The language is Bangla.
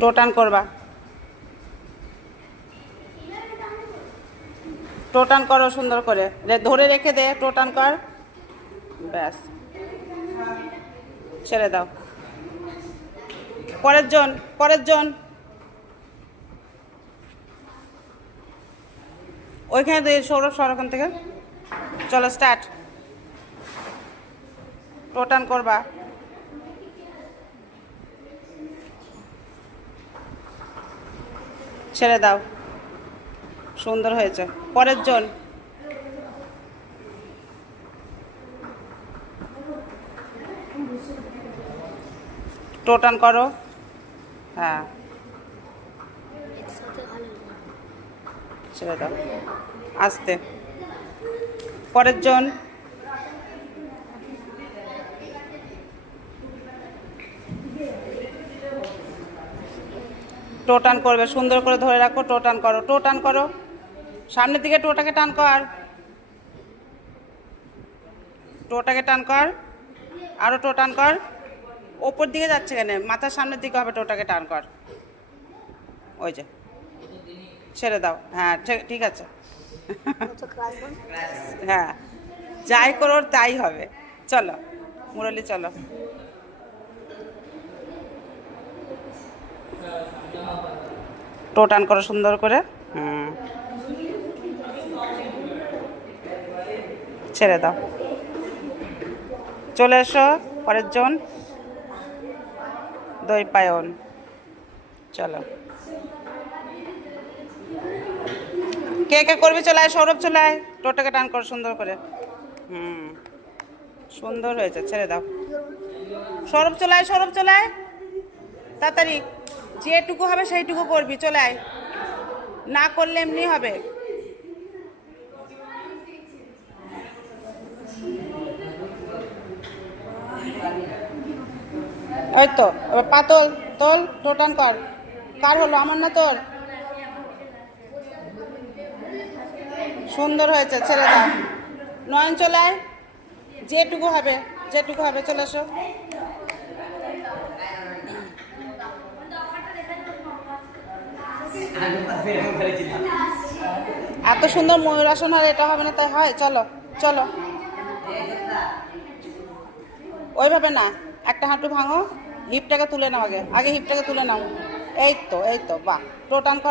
টো টান করবা, টো টান করো সুন্দর করে, ধরে রেখে দে, টো টান কর, ব্যাস, ছেড়ে দাও। পরের জন, পরের জন, ওইখানে দিয়ে সৌরভ সর ওখান থেকে। চলো স্টার্ট, টো টান করবা, ছেড়ে দাও, সুন্দর হয়েছে। পরের জন, টো টান করো, হ্যাঁ, ছেড়ে দাও, আস্তে। পরের জন, টো টান করবে, সুন্দর করে ধরে রাখো, টো টান করো, টো টান করো, সামনের দিকে টোটাকে টান কর, টোটাকে টান কর, আরও টো টান কর, ওপর দিকে যাচ্ছে কেন, মাথার সামনের দিকে হবে, টোটাকে টান কর, ওই যে, ছেড়ে দাও, হ্যাঁ ঠিক আছে। হ্যাঁ, যাই করো তাই হবে। চলো মুরলী, চলো। টো টান করো সুন্দর করে, ছেড়ে দাও, চলে এসো। পরের জন, দ্বৈপায়ন, চলো। কে কে করবি, চলে আয়, সৌরভ চলে আয়, টোটাকে টান কর সুন্দর করে, সুন্দর হয়েছে, ছেড়ে দাও। সৌরভ চলে আয়, সৌরভ চলে আয়, তাড়াতাড়ি, যেটুকু হবে সেইটুকু করবি, চলে আয়, না করলে এমনি হবে। ওই তো, এবার পাতল তোল, টো টান কর, কার হলো, আমার না তোর? সুন্দর হয়েছে, ছেড়ে দাও। নয়ন চলে আয়, যেটুকু হবে, যেটুকু হবে, চলে এসো। এত সুন্দর ময়ূরাসন আর এটা হবে না তাই হয়? চলো চলো, ওইভাবে না, একটা হাঁটু ভাঙো, হিপটাকে তুলে নাও, আগে আগে হিপটাকে তুলে নাও, এই তো বাহ, টো টান কর।